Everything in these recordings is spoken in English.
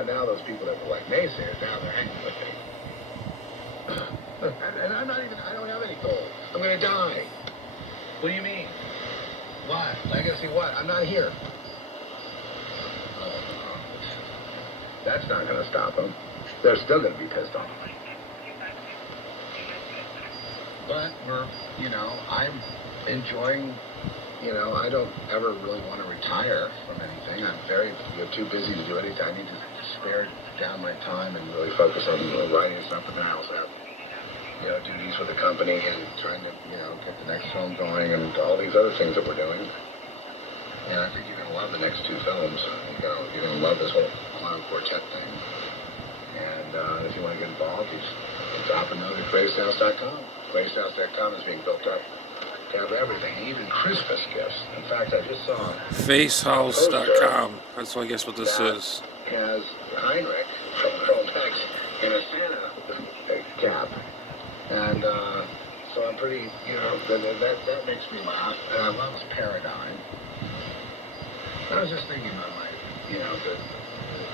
now those people that were like naysayers, now they're hanging with me. And I don't have any goals. I'm going to die. What do you mean? What? Legacy what? I'm not here. That's not going to stop them. They're still going to be pissed off. But I'm enjoying, I don't ever really want to retire from anything. I'm very too busy to do anything. I need to spare down my time and really focus on writing stuff. And then I also have, duties with the company and trying to, get the next film going and all these other things that we're doing. And I think you're going to love the next two films. You're going to love this whole clown quartet thing. And if you want to get involved, you just drop a note at crazedhouse.com. Crazedhouse.com is being built up to have everything, even Christmas gifts. In fact, I just saw facehouse.com. That's I guess what this is. Has Heinrich from Colmex in a Santa cap. And so I'm pretty, that makes me laugh. And I love his paradigm. I was just thinking about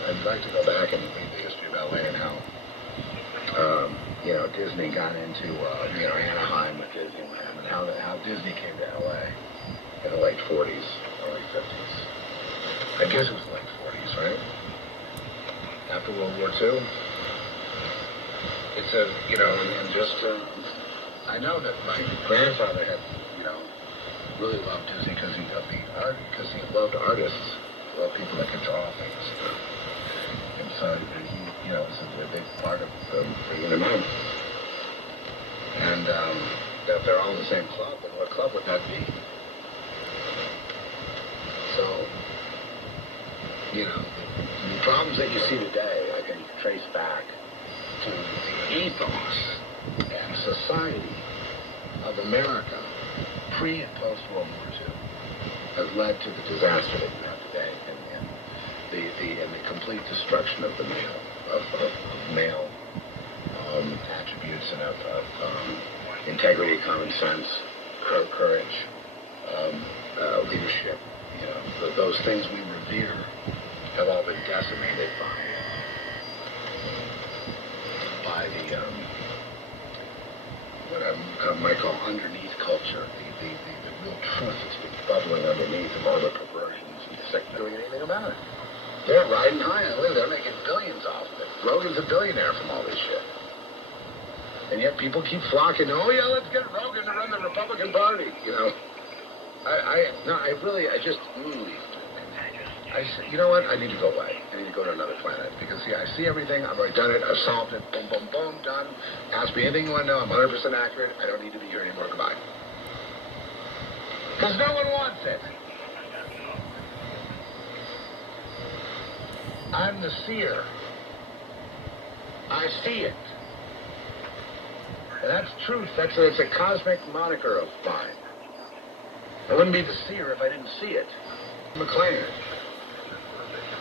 I'd like to go back and read the history of LA and how, Disney got into, Anaheim with Disneyland and how Disney came to LA in the late 40s, early 50s. I guess it was the late 40s, right? After World War II. It's and just, I know that my grandfather had, really loved Disney because he loved artists, loved people that could draw things. And so he, was a big part of bringing them in. And that they're all in the same club, and what club would that be? So, the problems that you see today, I can trace back to the ethos and society of America pre and post World War II has led to the disaster that you have today and the complete destruction of the male, of male attributes and of integrity, common sense, courage, leadership. Those things we revere have all been decimated by the what I might call underneath culture, the real truth that's been bubbling underneath of all the perversions and sick doing anything about it. They're riding high on it. They're making billions off of it. Rogan's a billionaire from all this shit. And yet people keep flocking, oh yeah, let's get Rogan to run the Republican Party, you know what? I need to go away. I need to go to another planet. Because, I see everything. I've already done it. I've solved it. Boom, boom, boom. Done. Ask me anything you want to know. I'm 100% accurate. I don't need to be here anymore. Goodbye. Because no one wants it. I'm the seer. I see it. And that's truth. That's a cosmic moniker of mine. I wouldn't be the seer if I didn't see it. I'm a claimer.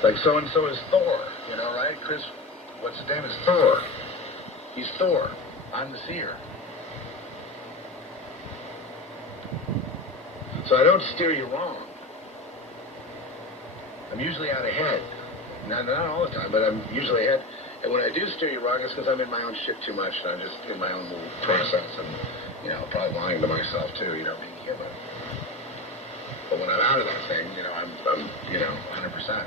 Like so-and-so is Thor, right? Chris, what's his name is Thor. He's Thor. I'm the seer. So I don't steer you wrong. I'm usually out ahead. Not all the time, but I'm usually ahead. And when I do steer you wrong, it's because I'm in my own shit too much, and I'm just in my own little process, and, probably lying to myself too, being human. But when I'm out of that thing, I'm 100%.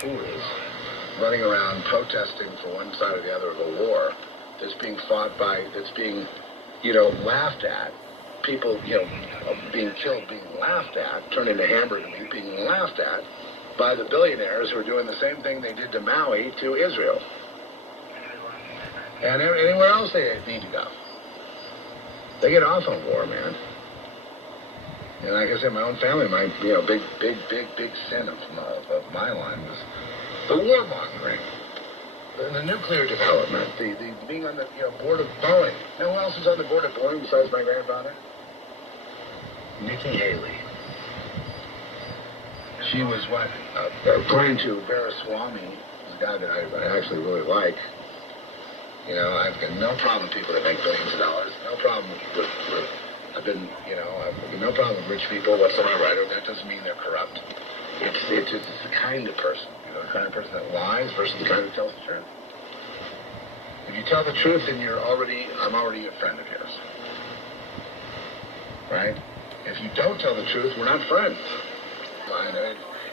Fools running around protesting for one side or the other of a war that's being fought that's being, laughed at. People, being killed, being laughed at, turned into hamburger meat, being laughed at by the billionaires who are doing the same thing they did to Maui to Israel. And anywhere else they need to go. They get off on war, man. And like I said, my own family, my big sin of my line was the warmongering, the nuclear development, the being on the board of Boeing. You know who else was on the board of Boeing besides my grandfather? Nikki Haley. She was according to Veeraswamy, who's a guy that I actually really like. I've got no problem with people that make billions of dollars. No problem with I've no problem with rich people whatsoever. That doesn't mean they're corrupt. it's the kind of person, the kind of person that lies versus the kind that tells the truth. If you tell the truth, then I'm already a friend of yours. Right? If you don't tell the truth, we're not friends.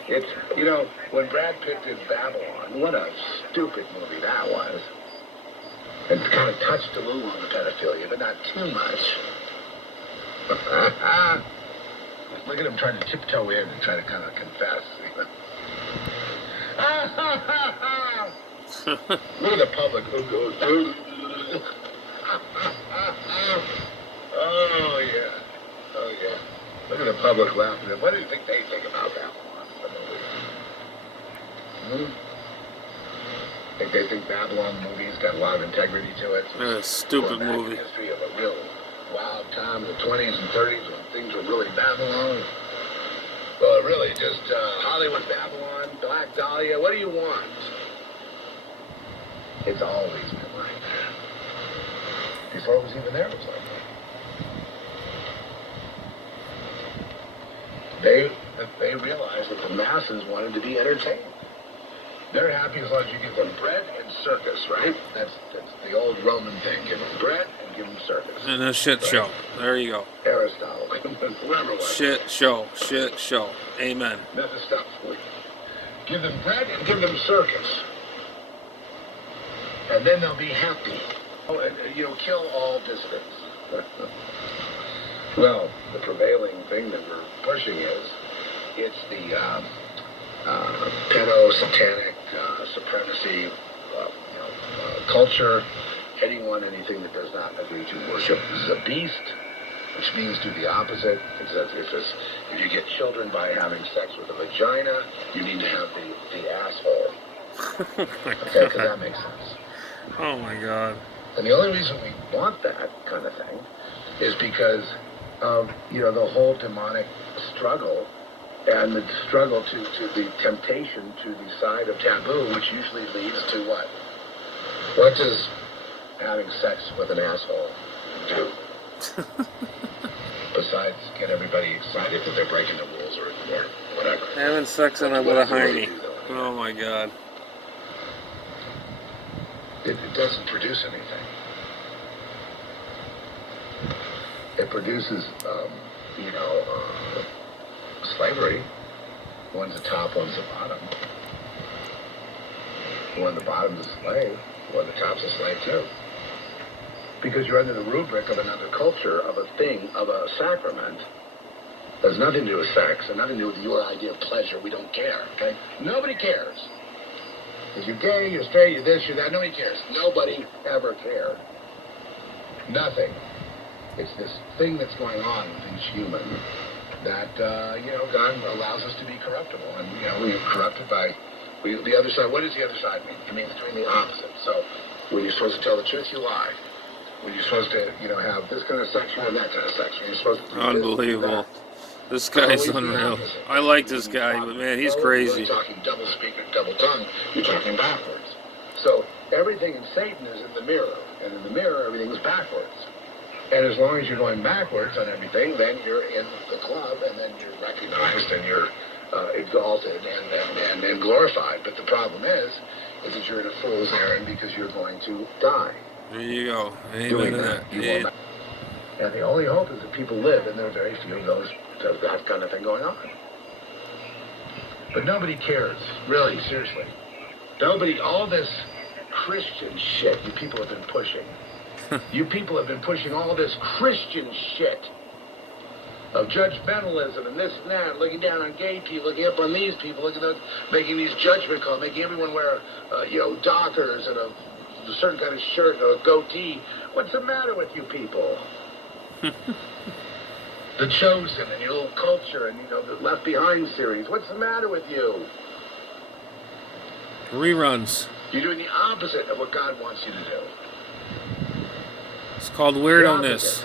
It's, when Brad Pitt did Babylon, what a stupid movie that was. It kind of touched a little on the pedophilia, but not too much. Look at him trying to tiptoe in and try to kind of confess. Look at the public who goes, oh, yeah. Oh, yeah. Look at the public laughing. What do you think they think about that movie? Think they think Babylon movie's got a lot of integrity to it? A stupid movie. History of a real wild time in the 20s and 30s when things were really Babylon. Well, really just Hollywood Babylon, Black Dahlia. What do you want? It's always been like that. Before it was even there, it was like that. They realized that the masses wanted to be entertained. They're happy as long as you give them bread and circus, right? That's the old Roman thing. Give them bread and give them circus. And a shit show. There you go. Aristotle. Whoever was. Shit show. Shit show. Amen. Mephistopheles. Give them bread and give them circus. And then they'll be happy. Oh, and, kill all dissidents. Well, the prevailing thing that we're pushing is, it's the pedo-satanic supremacy culture. Anything that does not agree to worship the beast, which means do the opposite. It's that if you get children by having sex with a vagina, you need to have the asshole. Okay, because that makes sense. Oh my God. And the only reason we want that kind of thing is because of, the whole demonic struggle and the struggle to the temptation to the side of taboo, which usually leads to what? What does having sex with an asshole do? Besides get everybody excited that they're breaking the rules or whatever. Having sex with a hiney. Oh my God. It doesn't produce anything. It produces, slavery. One's the top, one's the bottom. One at the bottom's a slave. One at the top's a slave too. Because you're under the rubric of another culture, of a thing, of a sacrament. There's nothing to do with sex and nothing to do with your idea of pleasure. We don't care, okay? Nobody cares. If you're gay, you're straight, you're this, you're that, nobody cares. Nobody ever cared. Nothing. It's this thing that's going on with each human that, God allows us to be corruptible. And, we're corrupted by the other side. What does the other side mean? It means doing the opposite. So when you're supposed to tell the truth, you lie. When you're supposed to, have this kind of sex, you have that kind of sex. When you're supposed to do unbelievable. This guy's unreal. I like this guy, but man, he's crazy. You're talking double speaker, double tongue. You're talking backwards. So everything in Satan is in the mirror. And in the mirror, everything is backwards. And as long as you're going backwards on everything, then you're in the club, and then you're recognized, and you're exalted and glorified. But the problem is that you're in a fool's errand because you're going to die. There you go. Doing Amen to that. that. And the only hope is that people live, and there are very few of those that kind of thing going on. But nobody cares, really, seriously. Nobody, all this Christian shit you people have been pushing. You people have been pushing all this Christian shit of judgmentalism and this and that, looking down on gay people, looking up on these people, looking at making these judgment calls, making everyone wear, Dockers and a certain kind of shirt or a goatee. What's the matter with you people? The Chosen and your little culture and, the Left Behind series. What's the matter with you? Reruns. You're doing the opposite of what God wants you to do. It's called weirdo-ness.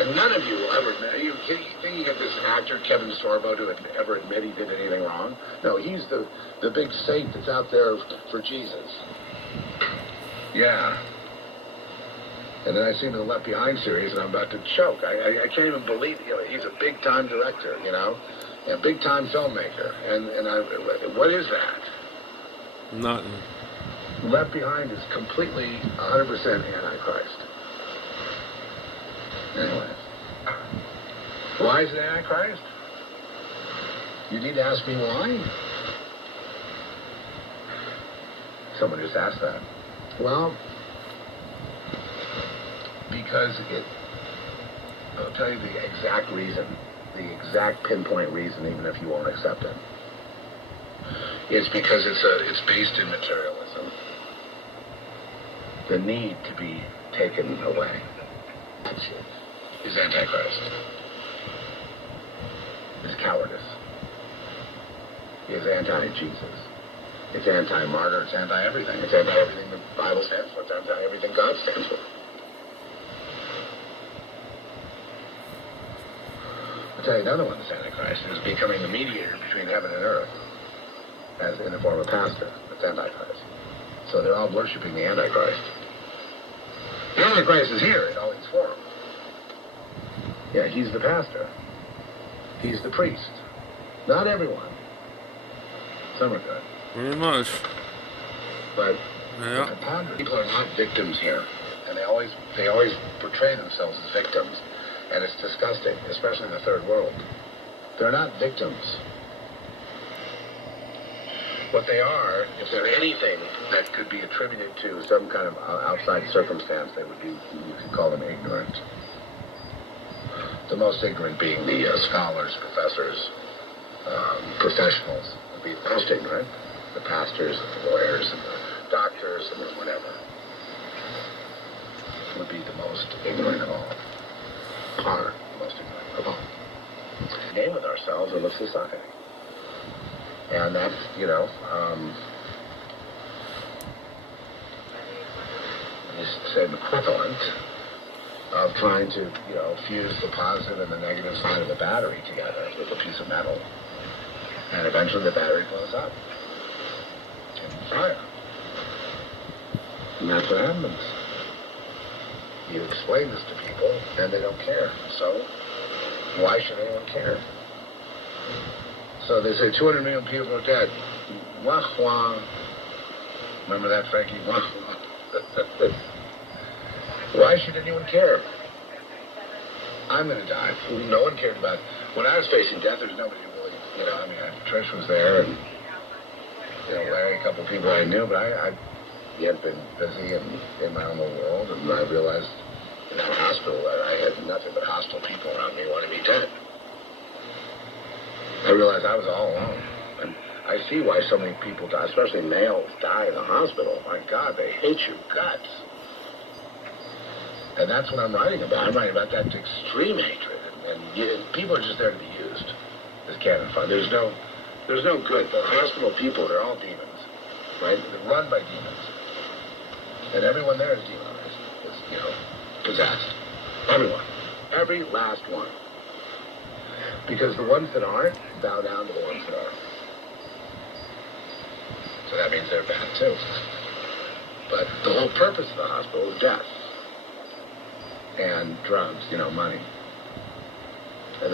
And none of you will ever admit. You think you get this actor, Kevin Sorbo, to ever admit he did anything wrong? No, he's the big saint that's out there for Jesus. Yeah. And then I see the Left Behind series, and I'm about to choke. I can't even believe, he's a big-time director, A big-time filmmaker. And what is that? Nothing. Left Behind is completely 100% Antichrist. Anyway. Why is it Antichrist? You need to ask me why? Someone just asked that. Well, because I'll tell you the exact reason, the exact pinpoint reason, even if you won't accept it. It's because it's based in materialism. The need to be taken away is Antichrist. It's cowardice. It's anti-Jesus. It's anti-martyr. It's anti-everything. It's anti-everything the Bible stands for. It's anti-everything God stands for. I'll tell you another one that's Antichrist is becoming the mediator between heaven and earth as in the form of pastor. That's Antichrist. So they're all worshiping the Antichrist. The Antichrist is here in all its form. Yeah, he's the pastor. He's the priest. Not everyone. Some are good. Pretty much. But yeah. People are not victims here. And they always portray themselves as victims. And it's disgusting, especially in the third world. They're not victims. What they are, if they're anything that could be attributed to some kind of outside circumstance, they would be, you could call them ignorant. The most ignorant being the scholars, professors, professionals would be the most ignorant. The pastors, and the lawyers, and the doctors, and the whatever would be the most ignorant of all. Are the most ignorant of all. Game with ourselves and with society. And that's, is an equivalent of trying to, fuse the positive and the negative side of the battery together with a piece of metal. And eventually the battery blows up. In fire. And that's what happens. You explain this to people, and they don't care. So, why should anyone care? So they say 200 million people are dead. Wah, wah. Remember that, Frankie? Wah, wah. Why should anyone care? I'm going to die. No one cared about it. When I was facing death, there was nobody really, Trish was there, and, Larry, a couple of people I knew, but I had been busy and in my own little world, and I realized in that hospital that I had nothing but hostile people around me wanting me dead. I realized I was all alone. And I see why so many people die, especially males, die in the hospital. My God, they hate you guts. And that's what I'm writing about. I'm writing about that extreme hatred. And people are just there to be used as cannon fodder. There's no good. The hospital people, they're all demons, right? They're run by demons. And everyone there is demonized, is, possessed. Everyone. Every last one. Because the ones that aren't bow down to the ones that are. So that means they're bad too. But the whole purpose of the hospital is death. And drugs, money. And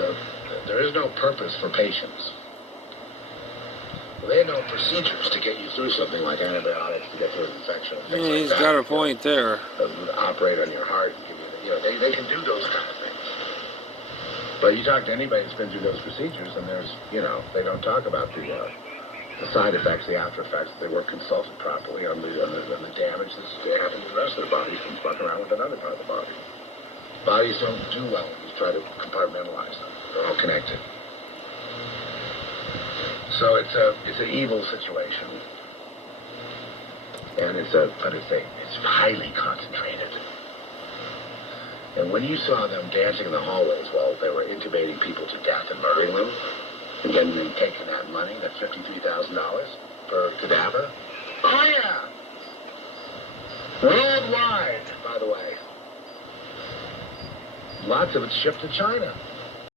there is no purpose for patients. They had no procedures to get you through something like antibiotics to get through an infection. Yeah, he's got a point there. Operate on your heart and give you, they can do those kind of things. But you talk to anybody that's been through those procedures, and there's, they don't talk about the side effects, the after effects. They weren't consulted properly on the damage that's happening to the rest of the body from fucking around with another part of the body. Bodies don't do well when you try to compartmentalize them. They're all connected. So it's an evil situation, and it's highly concentrated. And when you saw them dancing in the hallways while they were intubating people to death and murdering them, and then taking that money, that $53,000 per cadaver, oh yeah, worldwide, by the way, lots of it's shipped to China.